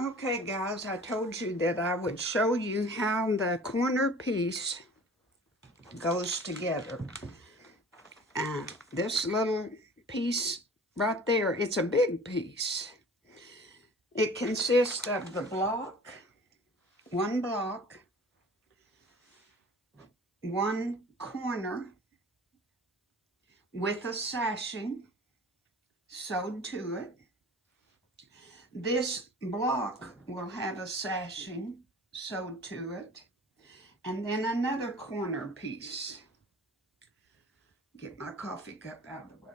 Okay guys, I told you that I would show you how the corner piece goes together. This little piece right there, it's a big piece. It consists of the block, one corner with a sashing sewed to it. This block will have a sashing sewed to it, and then another corner piece. Get my coffee cup out of the way.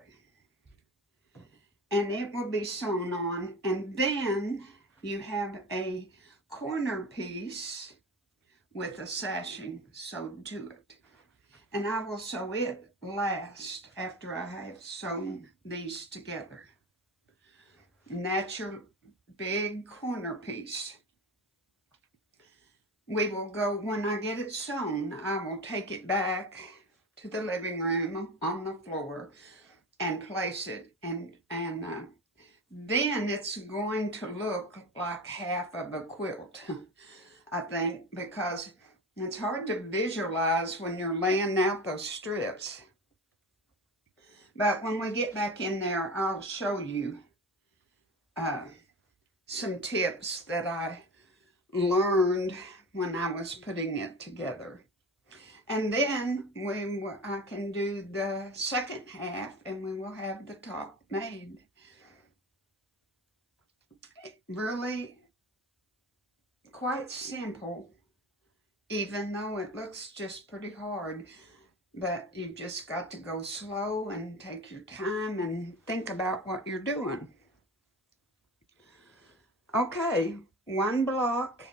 And it will be sewn on, and then you have a corner piece with a sashing sewed to it. And I will sew it last after I have sewn these together. And that's your big corner piece. We will go, when I get it sewn, I will take it back to the living room on the floor and place it, and then it's going to look like half of a quilt, I think, because it's hard to visualize when you're laying out those strips. But when we get back in there, I'll show you some tips that I learned when I was putting it together. And then I can do the second half, and we will have the top made. Really quite simple, even though it looks just pretty hard. But you've just got to go slow and take your time and think about what you're doing. Okay, one block,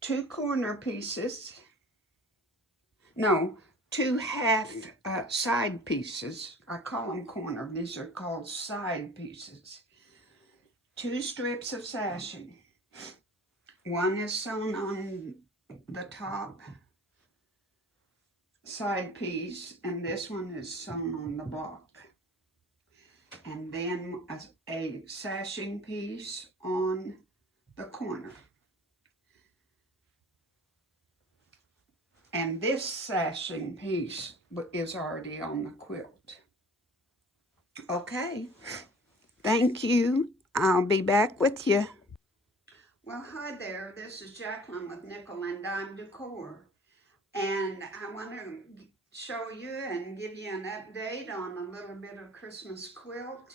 two corner pieces. No, two half side pieces. I call them corner. These are called side pieces. Two strips of sashing. One is sewn on the top side piece, and this one is sewn on the block. And then a sashing piece on the corner. And this sashing piece is already on the quilt. Okay, thank you. I'll be back with you. Well, hi there. This is Jacqueline with Nickel and Dime Decor. And I want to show you and give you an update on a little bit of Christmas quilt.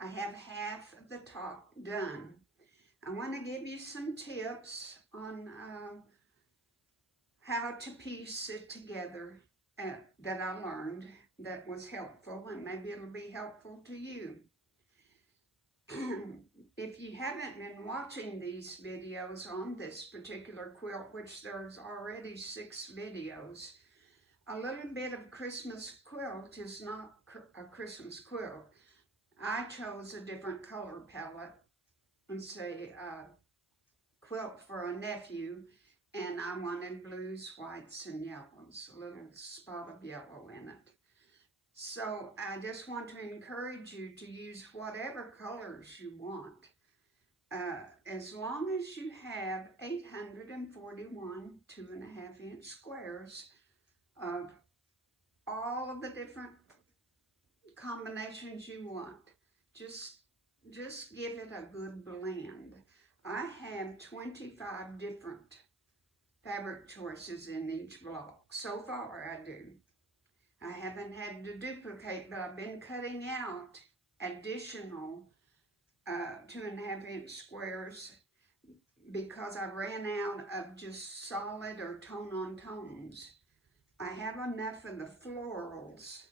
I have half of the top done. I want to give you some tips on how to piece it together that I learned that was helpful, and maybe it'll be helpful to you. If you haven't been watching these videos on this particular quilt, which there's already 6 videos, a little bit of Christmas quilt is not a Christmas quilt. I chose a different color palette and say quilt for a nephew, and I wanted blues, whites, and yellows, a little spot of yellow in it. So I just want to encourage you to use whatever colors you want. As long as you have 841 2.5-inch squares of all of the different combinations you want. Just give it a good blend. I have 25 different fabric choices in each block. So far I do. I haven't had to duplicate, but I've been cutting out additional 2.5-inch squares because I ran out of just solid or tone-on tones. I have enough of the florals,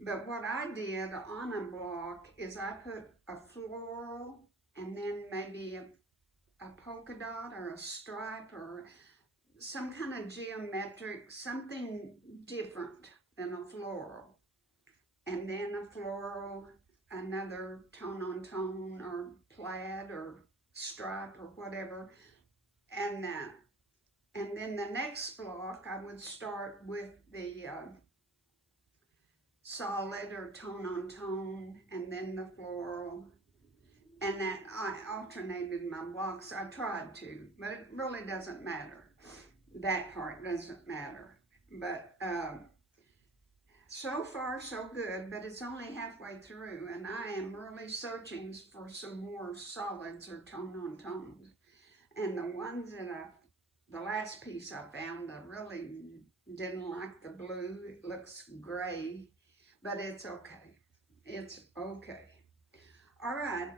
but what I did on a block is I put a floral and then maybe a polka dot or a stripe or some kind of geometric, something different than a floral. And then a floral, another tone-on-tone or plaid or stripe or whatever. And then the next block, I would start with the solid or tone-on-tone, and then the floral, and that I alternated my blocks. I tried to, but it really doesn't matter. That part doesn't matter. But so far so good, but it's only halfway through, and I am really searching for some more solids or tone on tones. And the ones that the last piece I found, I really didn't like the blue. It looks gray, but it's okay. It's okay. All right,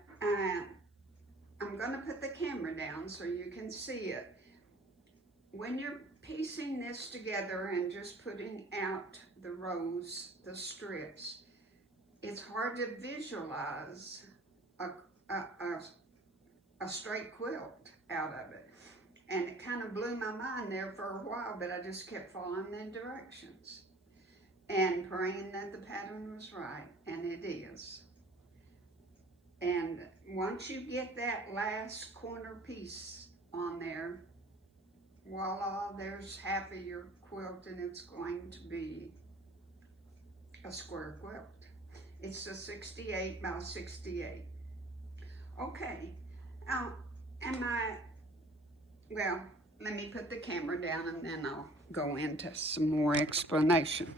I'm gonna put the camera down so you can see it. When you're piecing this together and just putting out the rows, the strips, it's hard to visualize a straight quilt out of it. And it kind of blew my mind there for a while, but I just kept following the directions and praying that the pattern was right, and it is. And once you get that last corner piece on there, voila, there's half of your quilt, and it's going to be a square quilt. It's a 68 by 68. Okay, well, let me put the camera down and then I'll go into some more explanation.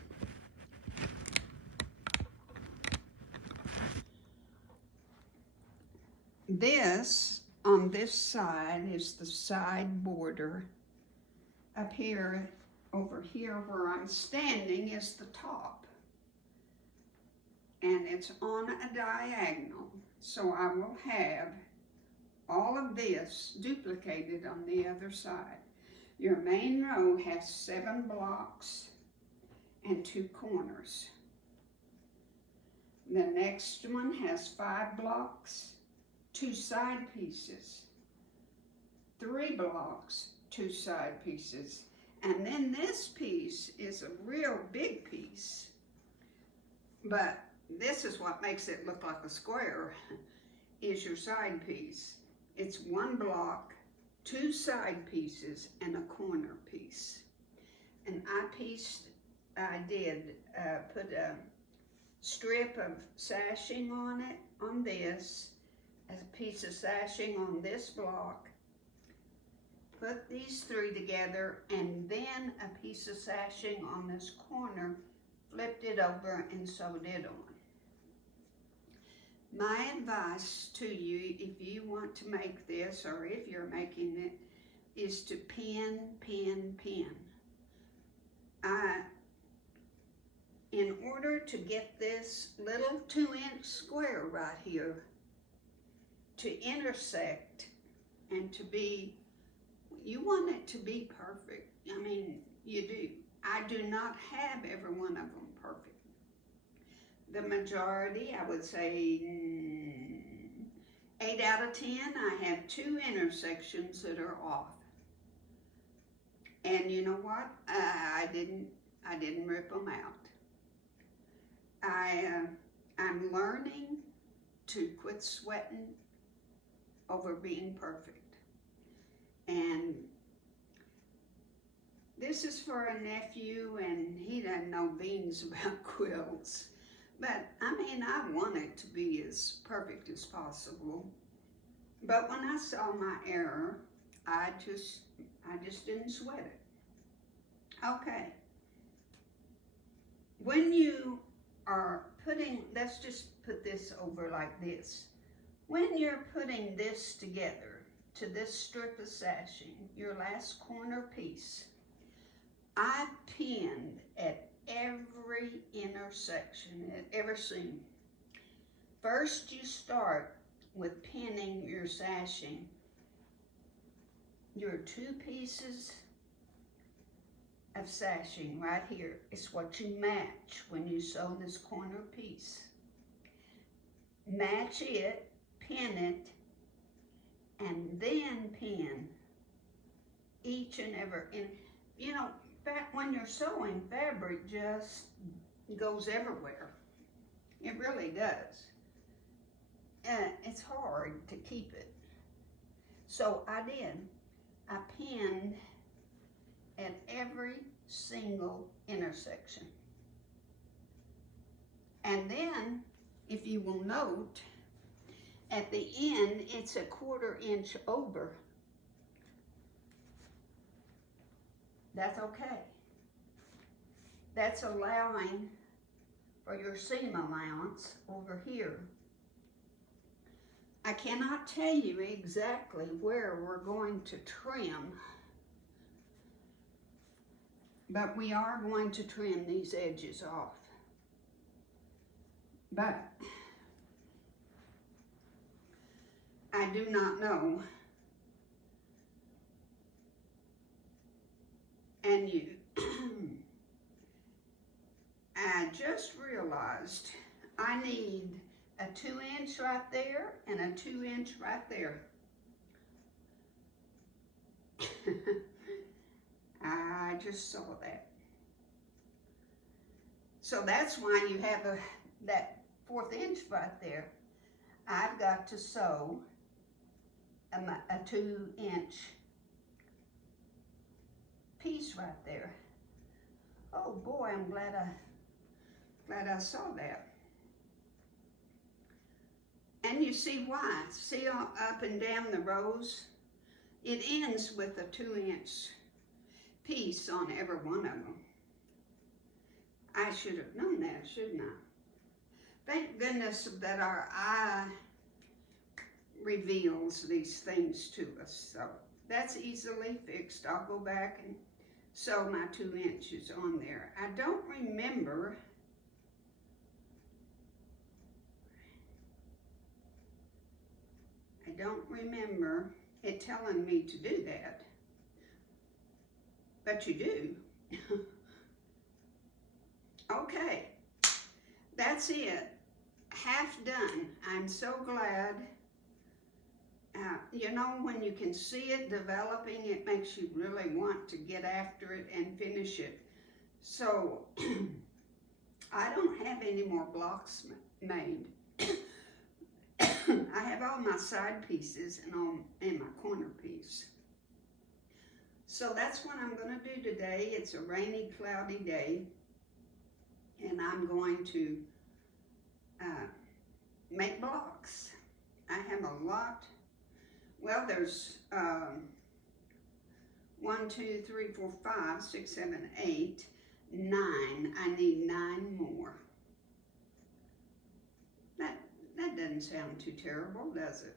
This, on this side, is the side border. Up here, over here where I'm standing, is the top. And it's on a diagonal. So I will have all of this duplicated on the other side. Your main row has 7 blocks and 2 corners. The next one has 5 blocks, 2 side pieces, 3 blocks, 2 side pieces, and then this piece is a real big piece, but this is what makes it look like a square, is your side piece. It's 1 block, 2 side pieces, and a corner piece. And I did put a strip of sashing on it, on this, a piece of sashing on this block, put these 3 together, and then a piece of sashing on this corner, flipped it over and sewed it on. My advice to you, if you want to make this, or if you're making it, is to pin, pin, pin. In order to get this little 2-inch square right here to intersect and to be, you want it to be perfect. I mean, you do. I do not have every one of them perfect. The majority, I would say 8 out of 10, I have 2 intersections that are off. And you know what? I didn't rip them out. I'm learning to quit sweating over being perfect. And this is for a nephew, and he doesn't know beans about quilts. But, I mean, I want it to be as perfect as possible. But when I saw my error, I just didn't sweat it. Okay. When you are putting, let's just put this over like this. When you're putting this together to this strip of sashing, your last corner piece, I pinned at every intersection, at every seam. First, you start with pinning your sashing, your 2 pieces of sashing right here. It's what you match when you sew this corner piece. Match it, pin it, and then pin each and every, and you know, when you're sewing, fabric just goes everywhere. It really does. And it's hard to keep it. So I pinned at every single intersection. And then, if you will note, At the end, it's a 1/4 inch over. That's okay. That's allowing for your seam allowance over here. I cannot tell you exactly where we're going to trim, but we are going to trim these edges off. But I do not know, and you, I just realized I need a 2-inch right there and a 2-inch right there. I just saw that. So that's why you have that 1/4 inch right there. I've got to sew a 2-inch piece right there. Oh boy, I'm glad I saw that. And you see why? See up and down the rows? It ends with a 2-inch piece on every one of them. I should have known that, shouldn't I? Thank goodness that our eye reveals these things to us. So that's easily fixed. I'll go back and sew my 2 inches on there. I don't remember it telling me to do that, but you do. Okay, that's it. Half done. I'm so glad. You know, when you can see it developing, it makes you really want to get after it and finish it. So, I don't have any more blocks made. I have all my side pieces and my corner piece. So that's what I'm going to do today. It's a rainy, cloudy day, and I'm going to make blocks. I have a lot. Well, there's 1, 2, 3, 4, 5, 6, 7, 8, 9. I need 9 more. That doesn't sound too terrible, does it?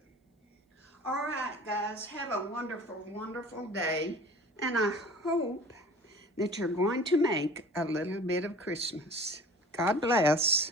All right, guys, have a wonderful, wonderful day, and I hope that you're going to make a little bit of Christmas. God bless.